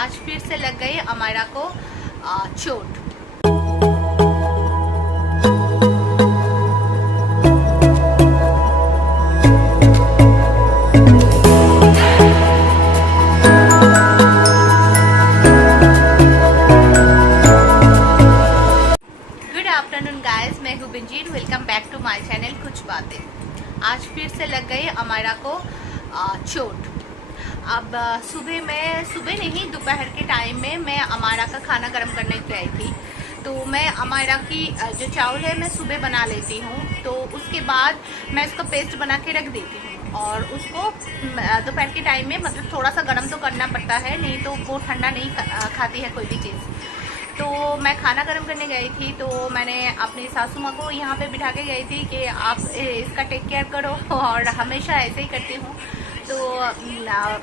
आज फिर से लग गई अमायरा को चोट। गुड आफ्टरनून गाइस, मैं हूँ बिंजीर। Welcome back to my channel कुछ बातें। आज फिर से लग गई अमायरा को चोट। अब सुबह नहीं, दोपहर के टाइम में मैं अमायरा का खाना गर्म करने गई थी। तो मैं अमायरा की जो चावल है मैं सुबह बना लेती हूँ, तो उसके बाद मैं इसका पेस्ट बना के रख देती हूँ और उसको दोपहर के टाइम में मतलब थोड़ा सा गर्म तो करना पड़ता है, नहीं तो वो ठंडा नहीं खाती है कोई भी चीज़। तो मैं खाना गर्म करने गई थी, तो मैंने अपनी सासू माँ को यहाँ पे बिठा के गई थी कि आप इसका टेक केयर करो, और हमेशा ऐसे ही करती हूँ। तो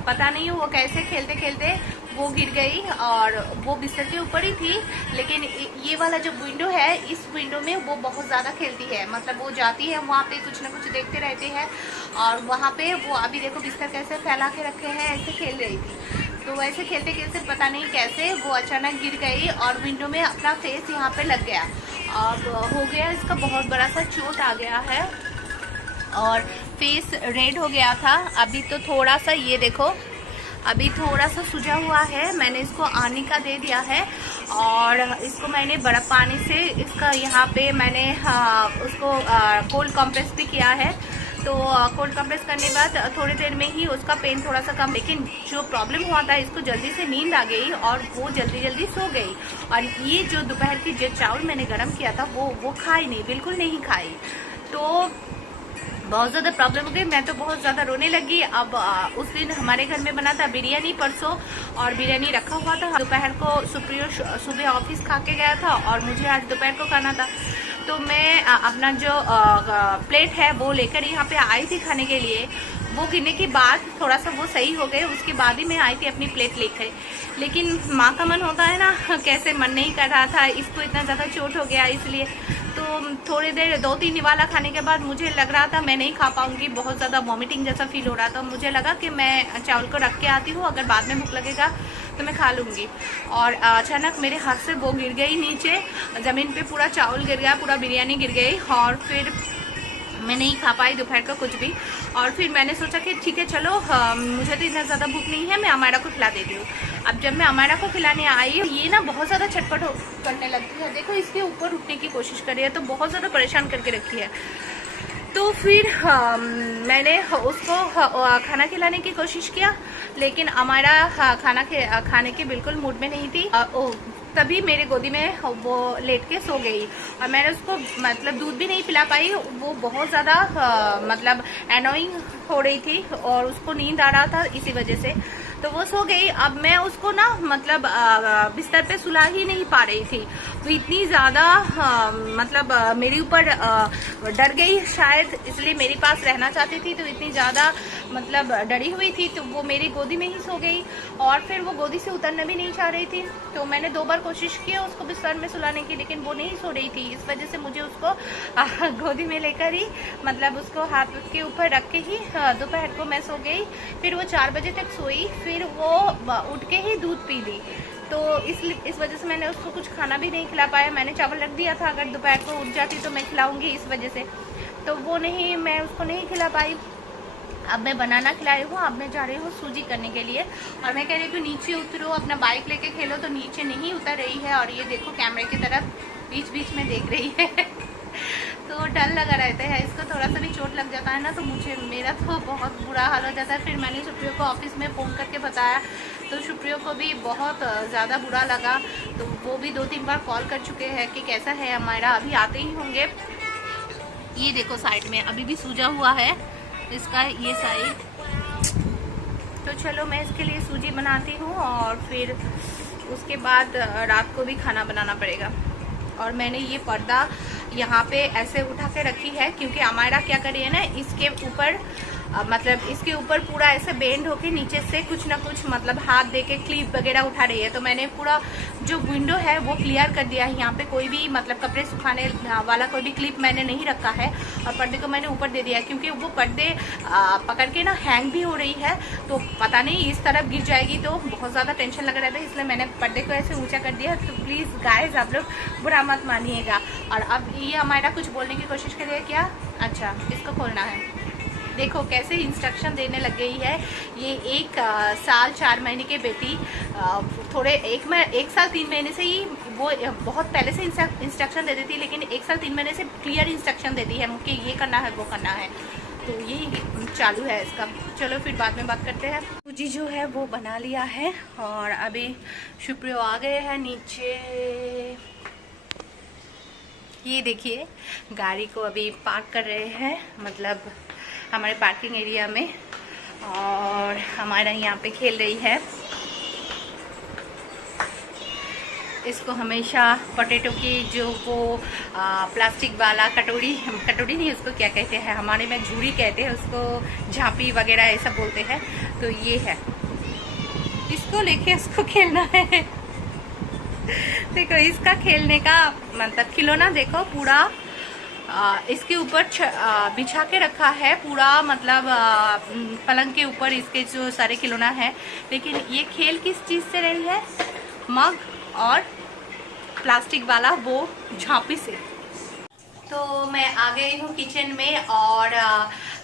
पता नहीं वो कैसे खेलते खेलते वो गिर गई, और वो बिस्तर के ऊपर ही थी। लेकिन ये वाला जो विंडो है, इस विंडो में वो बहुत ज़्यादा खेलती है, मतलब वो जाती है वहाँ पे कुछ ना कुछ देखते रहते हैं, और वहाँ पे वो अभी देखो बिस्तर कैसे फैला के रखे हैं, ऐसे खेल रही थी। तो ऐसे खेलते खेलते पता नहीं कैसे वो अचानक गिर गई और विंडो में अपना फेस यहाँ पे लग गया। अब हो गया इसका बहुत बड़ा सा चोट आ गया है और फेस रेड हो गया था। अभी तो थोड़ा सा ये देखो, अभी थोड़ा सा सूजा हुआ है। मैंने इसको आर्निका दे दिया है और इसको मैंने बर्फ पानी से इसका यहाँ पे मैंने उसको कोल्ड कंप्रेस भी किया है। तो कोल्ड कंप्रेस करने के बाद थोड़ी देर में ही उसका पेन थोड़ा सा कम, लेकिन जो प्रॉब्लम हुआ था इसको जल्दी से नींद आ गई और वो जल्दी जल्दी सो गई। और ये जो दोपहर की जो चावल मैंने गर्म किया था वो खाई नहीं, बिल्कुल नहीं खाई। तो बहुत ज़्यादा प्रॉब्लम हो गई, मैं तो बहुत ज़्यादा रोने लगी। अब उस दिन हमारे घर में बना था बिरयानी परसों, और बिरयानी रखा हुआ था। दोपहर को सुप्रियो सुबह ऑफिस खा के गया था और मुझे आज दोपहर को खाना था। तो मैं अपना जो प्लेट है वो लेकर यहाँ पे आई थी खाने के लिए। वो गिरने के बाद थोड़ा सा वो सही हो गए, उसके बाद ही मैं आई थी अपनी प्लेट लेकर। लेकिन माँ का मन होता है ना, कैसे मन नहीं कर रहा था, इसको इतना ज़्यादा चोट हो गया इसलिए। तो थोड़ी देर 2-3 निवाला खाने के बाद मुझे लग रहा था मैं नहीं खा पाऊंगी, बहुत ज़्यादा वॉमिटिंग जैसा फील हो रहा था। मुझे लगा कि मैं चावल को रख के आती हूँ, अगर बाद में भूख लगेगा तो मैं खा लूँगी। और अचानक मेरे हाथ से वो गिर गई नीचे, ज़मीन पे पूरा चावल गिर गया, पूरा बिरयानी गिर गई, और फिर मैं नहीं खा पाई दोपहर का कुछ भी। और फिर मैंने सोचा कि ठीक है चलो, मुझे तो इतना ज़्यादा भूख नहीं है, मैं अमायरा को खिला देती हूँ। अब जब मैं अमायरा को खिलाने आई, ये ना बहुत ज़्यादा छटपट करने लगती है। देखो इसके ऊपर उठने की कोशिश करी है, तो बहुत ज़्यादा परेशान करके रखी है। तो फिर मैंने उसको खाना खिलाने की कोशिश किया, लेकिन अमायरा खाने के बिल्कुल मूड में नहीं थी। तभी मेरे गोदी में वो लेट के सो गई, और मैंने उसको मतलब दूध भी नहीं पिला पाई। वो बहुत ज़्यादा मतलब एनोइंग हो रही थी और उसको नींद आ रहा था, इसी वजह से तो वो सो गई। अब मैं उसको ना मतलब बिस्तर पे सुला ही नहीं पा रही थी। वो इतनी ज़्यादा मतलब मेरे ऊपर डर गई शायद, इसलिए मेरे पास रहना चाहती थी। तो इतनी ज़्यादा मतलब डरी हुई थी, तो वो मेरी गोदी में ही सो गई, और फिर वो गोदी से उतरना भी नहीं चाह रही थी। तो मैंने 2 बार कोशिश की उसको बिस्तर में सुलाने की, लेकिन वो नहीं सो रही थी। इस वजह से मुझे उसको गोदी में लेकर ही मतलब उसको हाथ के ऊपर रख के ही दोपहर को मैं सो गई। फिर वो 4 बजे तक सोई, फिर वो उठ के ही दूध पी ली। तो इस वजह से मैंने उसको कुछ खाना भी नहीं खिला पाया। मैंने चावल रख दिया था, अगर दोपहर को उठ जाती तो मैं खिलाऊंगी, इस वजह से तो वो नहीं, मैं उसको नहीं खिला पाई। अब मैं बनाना खिलाई हूँ, अब मैं जा रही हूँ सूजी करने के लिए, और मैं कह रही हूँ नीचे उतरो, अपना बाइक लेके खेलो, तो नीचे नहीं उतर रही है। और ये देखो कैमरे की तरफ बीच बीच में देख रही है तो डर लगा रहता है, इसको थोड़ा सा भी चोट लग जाता है ना, तो मेरा तो बहुत बुरा हाल हो जाता है। फिर मैंने सुप्रियो को ऑफिस में फ़ोन करके बताया, तो सुप्रियो को भी बहुत ज़्यादा बुरा लगा। तो वो भी 2-3 बार कॉल कर चुके हैं कि कैसा है अमायरा, अभी आते ही होंगे। ये देखो साइड में अभी भी सूजा हुआ है इसका ये साइड। तो चलो मैं इसके लिए सूजी बनाती हूँ, और फिर उसके बाद रात को भी खाना बनाना पड़ेगा। और मैंने ये पर्दा यहाँ पे ऐसे उठा के रखी है, क्योंकि अमायरा क्या करी है ना, इसके ऊपर मतलब इसके ऊपर पूरा ऐसे बेंड होके नीचे से कुछ ना कुछ मतलब हाथ दे के क्लिप वगैरह उठा रही है। तो मैंने पूरा जो विंडो है वो क्लियर कर दिया है। यहाँ पे कोई भी मतलब कपड़े सुखाने वाला कोई भी क्लिप मैंने नहीं रखा है और पर्दे को मैंने ऊपर दे दिया है, क्योंकि वो पर्दे पकड़ के ना हैंग भी हो रही है, तो पता नहीं इस तरफ गिर जाएगी तो बहुत ज़्यादा टेंशन लग रहा था, इसलिए मैंने पर्दे को ऐसे ऊंचा कर दिया। तो प्लीज़ गाइस आप लोग बुरा मत मानिएगा। और अब ये हमारा कुछ बोलने की कोशिश करिए क्या, अच्छा इसको खोलना है, देखो कैसे इंस्ट्रक्शन देने लग गई है। ये 1 साल 4 महीने की बेटी थोड़े 1 साल 3 महीने से ही वो बहुत पहले से इंस्ट्रक्शन दे देती है, लेकिन 1 साल 3 महीने से क्लियर इंस्ट्रक्शन देती है कि ये करना है वो करना है। तो यही चालू है इसका। चलो फिर बाद में बात करते हैं। सूजी जो है वो बना लिया है और अभी शुप्रियो आ गए हैं नीचे। ये देखिए गाड़ी को अभी पार्क कर रहे हैं, मतलब हमारे पार्किंग एरिया में, और हमारा यहाँ पे खेल रही है। इसको हमेशा पोटैटो की जो वो प्लास्टिक वाला कटोरी नहीं, उसको क्या कहते हैं, हमारे में झूरी कहते हैं उसको, झांपी वगैरह ऐसा बोलते हैं। तो ये है, इसको लेके उसको खेलना है। देखो इसका खेलने का मतलब खिलौना देखो पूरा इसके ऊपर बिछा के रखा है पूरा, मतलब पलंग के ऊपर इसके जो सारे खिलौना है। लेकिन ये खेल किस चीज़ से रही है, मग और प्लास्टिक वाला वो झांपी से। तो मैं आ गई हूँ किचन में और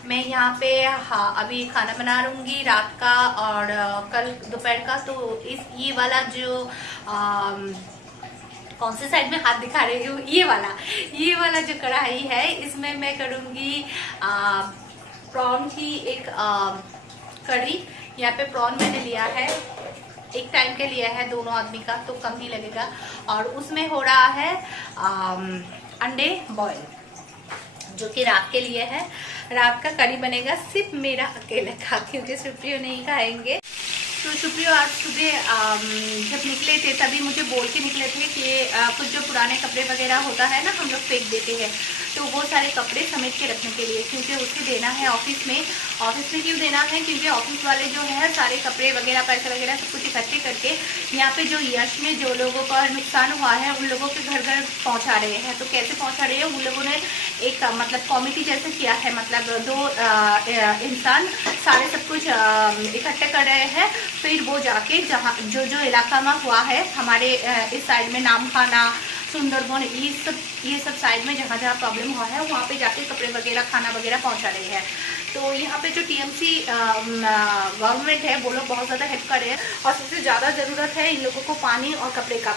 मैं यहाँ पे अभी खाना बना लूँगी रात का और कल दोपहर का। तो ये वाला जो कौन से साइड में हाथ दिखा रही हूँ, ये वाला जो कढ़ाई है, इसमें मैं करूँगी प्रॉन की एक कढ़ी। यहाँ पे प्रॉन मैंने लिया है, एक टाइम के लिया है, दोनों आदमी का, तो कम ही लगेगा। और उसमें हो रहा है अंडे बॉयल, जो कि रात के लिए है। रात का करी बनेगा सिर्फ मेरा अकेले का, क्योंकि सुप्रियो नहीं खाएंगे। तो सुप्रियो आज सुबह जब निकले थे तभी मुझे बोल के निकले थे कि कुछ जो पुराने कपड़े वगैरह होता है ना, हम लोग फेंक देते हैं, तो वो सारे कपड़े समेट के रखने के लिए, क्योंकि उसे देना है ऑफिस में। क्यों देना है, क्योंकि ऑफिस वाले जो है सारे कपड़े वगैरह पैसे वगैरह सब कुछ इकट्ठे करके यहाँ पे जो यश में जो लोगों का नुकसान हुआ है उन लोगों के घर घर पहुँचा रहे हैं। तो कैसे पहुँचा रहे हैं, उन लोगों ने एक मतलब कमेटी जैसे किया है, मतलब 2 इंसान सारे सब कुछ इकट्ठे कर रहे हैं। फिर वो जाके जहाँ जो इलाका में हुआ है, हमारे इस साइड में नामखाना, सुंदरबन, ये सब साइड में जहाँ जहाँ प्रॉब्लम हुआ है वहाँ पे जाके कपड़े वगैरह खाना वगैरह पहुँचा रहे हैं। तो यहाँ पे जो टीएमसी गवर्नमेंट है वो लोग बहुत ज़्यादा हेल्प कर रहे हैं, और सबसे ज़्यादा ज़रूरत है इन लोगों को पानी और कपड़े का।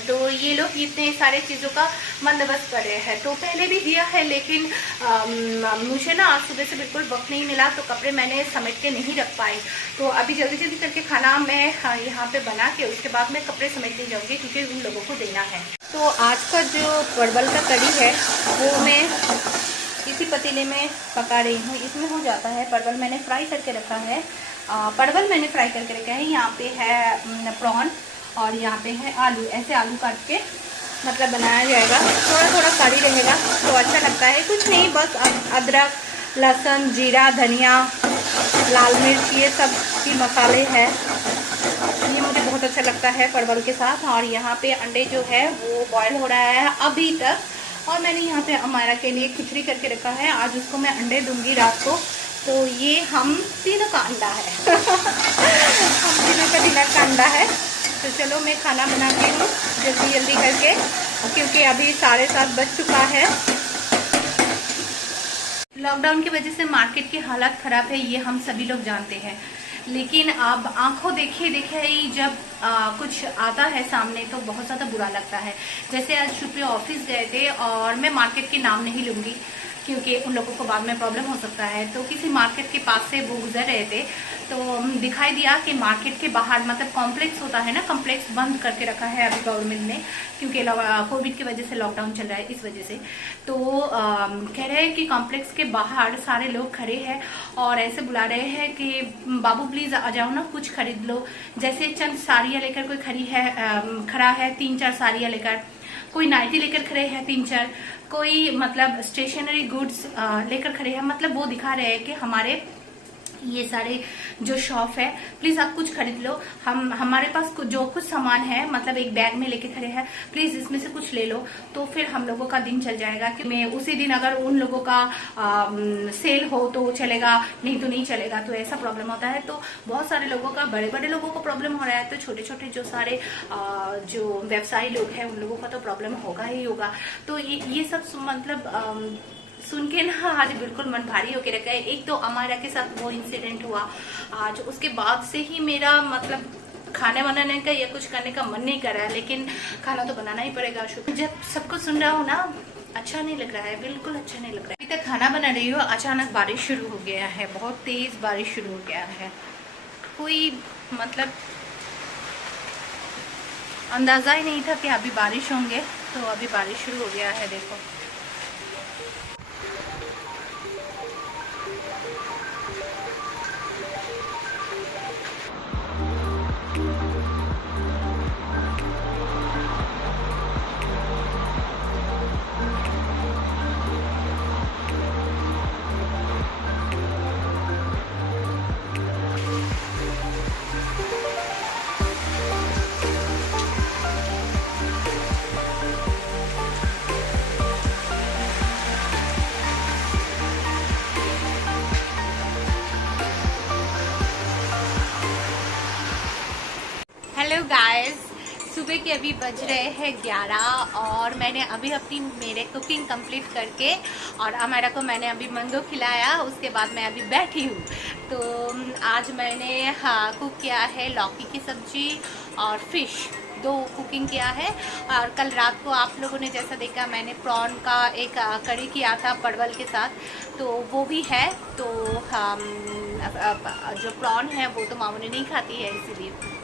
तो ये लोग इतने सारे चीज़ों का बंदोबस्त कर रहे हैं। तो पहले भी दिया है, लेकिन मुझे ना आज सुबह से बिल्कुल वक्त नहीं मिला, तो कपड़े मैंने समेट के नहीं रख पाई। तो अभी जल्दी जल्दी करके खाना मैं यहाँ पे बना के उसके बाद मैं कपड़े समेटने जाऊँगी, क्योंकि उन लोगों को देना है। तो आज का जो परवल का कड़ी है वो मैं इसी पतीले में पका रही हूँ। इसमें हो जाता है, परवल मैंने फ्राई करके रखा है, यहाँ पे है प्रॉन और यहाँ पे है आलू। ऐसे आलू काट के मतलब बनाया जाएगा, थोड़ा थोड़ा कड़ी रहेगा तो अच्छा लगता है। कुछ नहीं, बस अदरक, लहसुन, जीरा, धनिया, लाल मिर्च, ये सब की मसाले हैं। ये मुझे बहुत अच्छा लगता है परवल के साथ। और यहाँ पे अंडे जो है वो बॉयल हो रहा है अभी तक, और मैंने यहाँ पे हमारा के लिए खिचड़ी करके रखा है। आज उसको मैं अंडे दूंगी रात को। तो ये हम तीनों का अंडा है। हम तीनों का डिनर का अंडा है। तो चलो मैं खाना बनाती हूँ जल्दी जल्दी करके, क्योंकि अभी 7:30 बज चुका है। लॉकडाउन की वजह से मार्केट की हालत ख़राब है, ये हम सभी लोग जानते हैं। लेकिन अब आंखों देखे ही जब कुछ आता है सामने तो बहुत ज़्यादा बुरा लगता है। जैसे आज सुप्रियो ऑफिस गए थे, और मैं मार्केट के नाम नहीं लूँगी क्योंकि उन लोगों को बाद में प्रॉब्लम हो सकता है। तो किसी मार्केट के पास से वो गुजर रहे थे, तो दिखाई दिया कि मार्केट के बाहर मतलब कॉम्प्लेक्स होता है ना, कॉम्प्लेक्स बंद करके रखा है अभी गवर्नमेंट ने, क्योंकि कोविड की वजह से लॉकडाउन चल रहा है, इस वजह से। तो कह रहे हैं कि कॉम्प्लेक्स के बाहर सारे लोग खड़े हैं और ऐसे बुला रहे हैं कि बाबू प्लीज़ आ जाओ ना, कुछ खरीद लो। जैसे चंद साड़ियाँ लेकर कोई खड़ा है, 3-4 साड़ियाँ लेकर, कोई नाइटी लेकर खड़े हैं 3-4, कोई मतलब स्टेशनरी गुड्स लेकर खड़े हैं, मतलब वो दिखा रहे हैं कि हमारे ये सारे जो शॉप है, प्लीज आप कुछ खरीद लो, हमारे पास जो कुछ सामान है मतलब एक बैग में लेके खड़े हैं, प्लीज इसमें से कुछ ले लो, तो फिर हम लोगों का दिन चल जाएगा। कि मैं उसी दिन अगर उन लोगों का सेल हो तो चलेगा, नहीं तो नहीं चलेगा, तो ऐसा प्रॉब्लम होता है। तो बहुत सारे लोगों का, बड़े बड़े लोगों को प्रॉब्लम हो रहा है, तो छोटे छोटे जो सारे जो व्यवसायी लोग हैं उन लोगों का तो प्रॉब्लम होगा ही होगा। तो ये सब मतलब सुन के ना आज बिल्कुल मन भारी होके रखा है। एक तो अमायरा के साथ वो इंसिडेंट हुआ आज, उसके बाद से ही मेरा मतलब खाने बनाने का या कुछ करने का मन नहीं कर रहा है, लेकिन खाना तो बनाना ही पड़ेगा। जब सबको सुन रहा हूँ ना, अच्छा नहीं लग रहा है, बिल्कुल अच्छा नहीं लग रहा है। अभी तक खाना बना रही हूँ, अचानक बारिश शुरू हो गया है, बहुत तेज बारिश शुरू हो गया है। कोई मतलब अंदाजा ही नहीं था कि अभी बारिश होंगे, तो अभी बारिश शुरू हो गया है। देखो हेलो गाइस, सुबह के अभी बज रहे हैं 11 और मैंने अभी अपनी मेरे कुकिंग कंप्लीट करके और अमायरा को मैंने अभी मैंगो खिलाया, उसके बाद मैं अभी बैठी हूँ। तो आज मैंने कुक किया है लौकी की सब्जी और फिश, 2 कुकिंग किया है। और कल रात को आप लोगों ने जैसा देखा, मैंने प्रॉन का एक कड़ी किया था परवल के साथ, तो वो भी है। तो जो प्रॉन है वो तो मामू ने नहीं खाती है, इसीलिए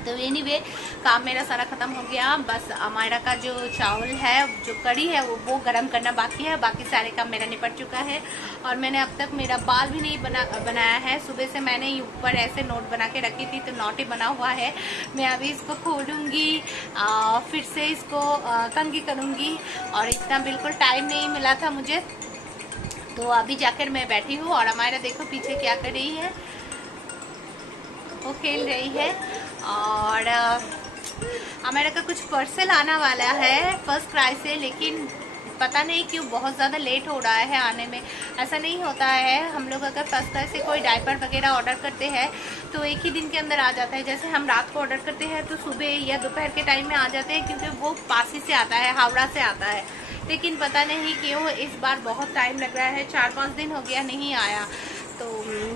तो एनीवे काम मेरा सारा ख़त्म हो गया। बस अमायरा का जो चावल है, जो कड़ी है, वो गरम करना बाकी है, बाकी सारे काम मेरा निपट चुका है। और मैंने अब तक मेरा बाल भी नहीं बनाया है। सुबह से मैंने ऊपर ऐसे नोट बना के रखी थी, तो नोट ही बना हुआ है। मैं अभी इसको खोलूँगी, फिर से इसको कंघी करूँगी, और इतना बिल्कुल टाइम नहीं मिला था मुझे, तो अभी जाकर मैं बैठी हूँ। और अमायरा देखो पीछे क्या कर रही है, वो खेल रही है। और अमेरिका का कुछ पार्सल आना वाला है फर्स्ट क्राई से, लेकिन पता नहीं क्यों बहुत ज़्यादा लेट हो रहा है आने में। ऐसा नहीं होता है, हम लोग अगर फर्स्ट क्राई से कोई डायपर वगैरह ऑर्डर करते हैं तो एक ही दिन के अंदर आ जाता है। जैसे हम रात को ऑर्डर करते हैं तो सुबह या दोपहर के टाइम में आ जाते हैं, क्योंकि वो पासी से आता है, हावड़ा से आता है। लेकिन पता नहीं क्यों इस बार बहुत टाइम लग रहा है, 4-5 दिन हो गया नहीं आया। तो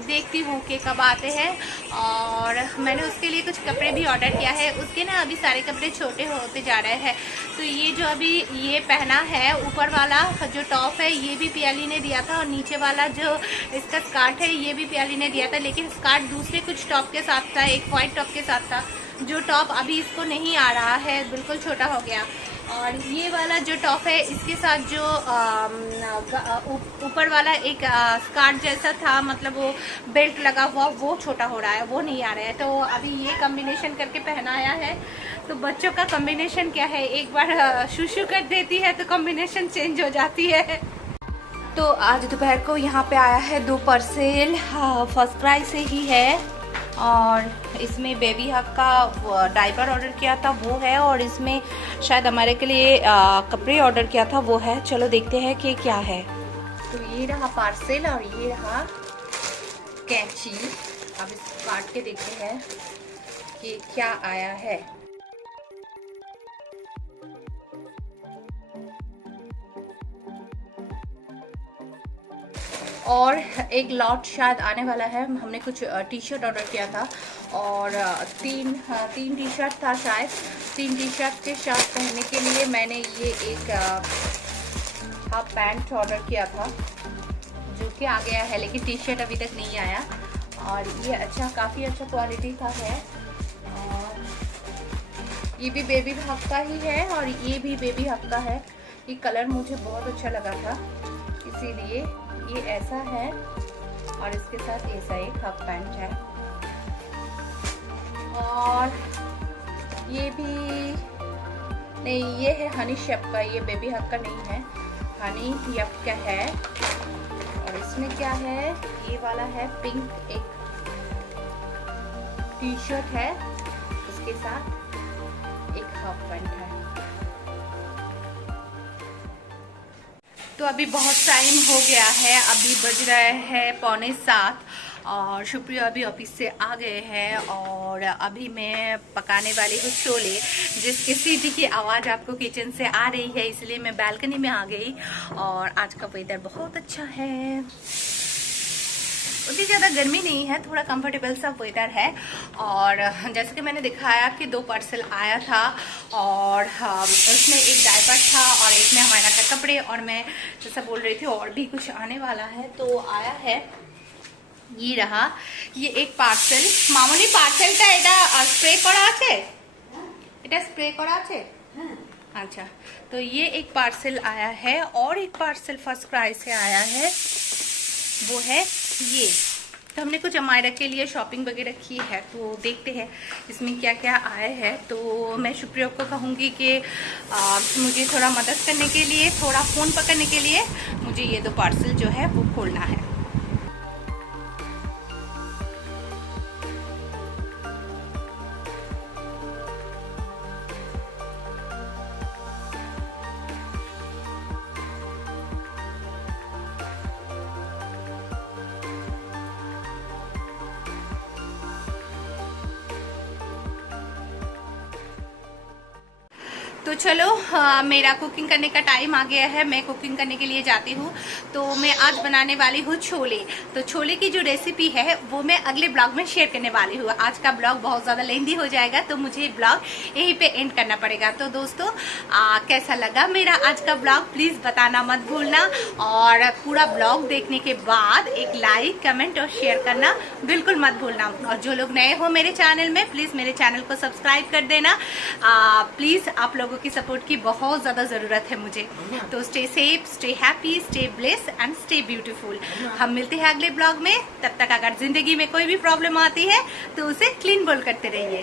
देखती हूँ कि कब आते हैं। और मैंने उसके लिए कुछ कपड़े भी ऑर्डर किया है, उसके ना अभी सारे कपड़े छोटे होते जा रहे हैं। तो ये जो अभी ये पहना है, ऊपर वाला जो टॉप है, ये भी पियाली ने दिया था, और नीचे वाला जो इसका स्कर्ट है ये भी पियाली ने दिया था, लेकिन स्कर्ट दूसरे कुछ टॉप के साथ था, एक वाइट टॉप के साथ था। जो टॉप अभी इसको नहीं आ रहा है, बिल्कुल छोटा हो गया। और ये वाला जो टॉप है, इसके साथ जो ऊपर वाला एक स्कर्ट जैसा था, मतलब वो बेल्ट लगा हुआ, वो छोटा हो रहा है, वो नहीं आ रहा है। तो अभी ये कॉम्बिनेशन करके पहनाया है। तो बच्चों का कॉम्बिनेशन क्या है, एक बार शूशू कर देती है तो कॉम्बिनेशन चेंज हो जाती है। तो आज दोपहर को यहाँ पे आया है 2 पार्सल, फर्स्ट क्राई से ही है। और इसमें बेबी हक का डायपर ऑर्डर किया था वो है, और इसमें शायद हमारे के लिए कपड़े ऑर्डर किया था वो है। चलो देखते हैं कि क्या है। तो ये रहा पार्सल और ये रहा कैंची। अब इसको काट के देखते हैं कि क्या आया है। और एक लॉट शायद आने वाला है। हमने कुछ टी शर्ट ऑर्डर किया था, और तीन टी शर्ट था शायद। 3 टी शर्ट के साथ पहनने के लिए मैंने ये एक हाफ पैंट ऑर्डर किया था, जो कि आ गया है, लेकिन टी शर्ट अभी तक नहीं आया। और ये अच्छा, काफ़ी अच्छा क्वालिटी का है। और ये भी बेबी हक का ही है, और ये भी बेबी हक का है। ये कलर मुझे बहुत अच्छा लगा था, इसीलिए ये ऐसा है, और इसके साथ ऐसा एक हाफ पैंट है। और ये भी नहीं, ये है हनी शेफ का, ये बेबी हक का नहीं है, हनी यप का है। और इसमें क्या है, ये वाला है पिंक, एक टी शर्ट है, उसके साथ एक हाफ पैंट है। तो अभी बहुत टाइम हो गया है, अभी बज रहे हैं 6:45 और सुप्रिया अभी ऑफिस से आ गए हैं। और अभी मैं पकाने वाली हूँ छोले, जिसकी सीटी की आवाज़ आपको किचन से आ रही है, इसलिए मैं बालकनी में आ गई। और आज का वेदर बहुत अच्छा है, उतनी ज़्यादा गर्मी नहीं है, थोड़ा कंफर्टेबल सा वेदर है। और जैसे कि मैंने दिखाया कि 2 पार्सल आया था और उसमें एक डायपर था और एक में हमारा का कपड़े, और मैं जैसा बोल रही थी और भी कुछ आने वाला है। तो आया है, ये रहा, ये एक पार्सल, मामूली पार्सलটা এটা স্প্রে করা আছে, এটা স্প্রে করা আছে। अच्छा, तो ये एक पार्सल आया है और एक पार्सल फर्स्ट क्राई से आया है, वो है ये। तो हमने कुछ अमायरा के लिए शॉपिंग वगैरह की है, तो देखते हैं इसमें क्या क्या आए हैं। तो मैं सुप्रिया को कहूँगी कि मुझे थोड़ा मदद करने के लिए, थोड़ा फ़ोन पकड़ने के लिए मुझे ये 2 पार्सल जो है वो खोलना है। तो चलो, मेरा कुकिंग करने का टाइम आ गया है, मैं कुकिंग करने के लिए जाती हूँ। तो मैं आज बनाने वाली हूँ छोले। तो छोले की जो रेसिपी है वो मैं अगले ब्लॉग में शेयर करने वाली हूँ। आज का ब्लॉग बहुत ज़्यादा लेंदी हो जाएगा, तो मुझे ब्लॉग यहीं पे एंड करना पड़ेगा। तो दोस्तों, कैसा लगा मेरा आज का ब्लॉग प्लीज़ बताना मत भूलना, और पूरा ब्लॉग देखने के बाद एक लाइक, कमेंट और शेयर करना बिल्कुल मत भूलना। और जो लोग नए हो मेरे चैनल में, प्लीज़ मेरे चैनल को सब्सक्राइब कर देना। प्लीज़ आप लोगों की सपोर्ट की बहुत ज़्यादा ज़रूरत है मुझे। तो stay safe, stay happy, stay blessed and stay beautiful. हम मिलते हैं अगले ब्लॉग में। तब तक अगर ज़िंदगी में कोई भी प्रॉब्लम आती है तो उसे क्लीन बोल करते रहिए।